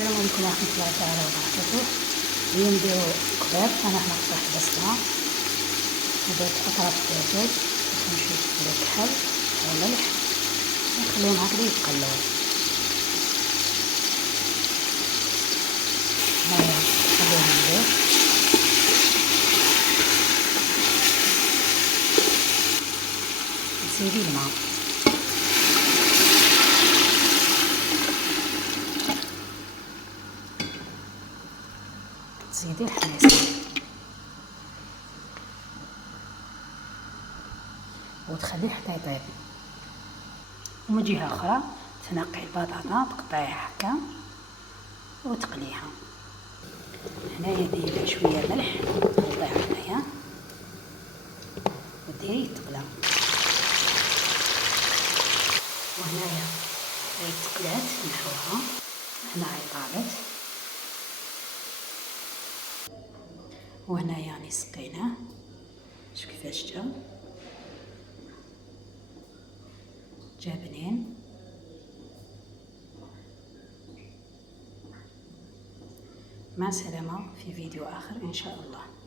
السلام عليكم ورحمة الله تعالى وبركاته. اليوم نديرو كباب. انا هنا قطعت بصلة ودرت اطراف دجاج ونشوف شوية كحل وملح ونخليهم هكذا يتقلوا. هنايا نخليهم مليح نزيدي الماء تزيدي الحميصة وتخليه حتى يطيب. ومن جهة أخرى تنقي البطاطا تقطعيها هكا وتقليها. هنايا ديري شوية ملح تحطيها هنايا وديريه يتقلى. وهنايا هاي تقلات نحوها، هنا هاي طابت، وهنايا راني سقيناه شوف كيفاش جا بنين. مع السلامة في فيديو آخر إن شاء الله.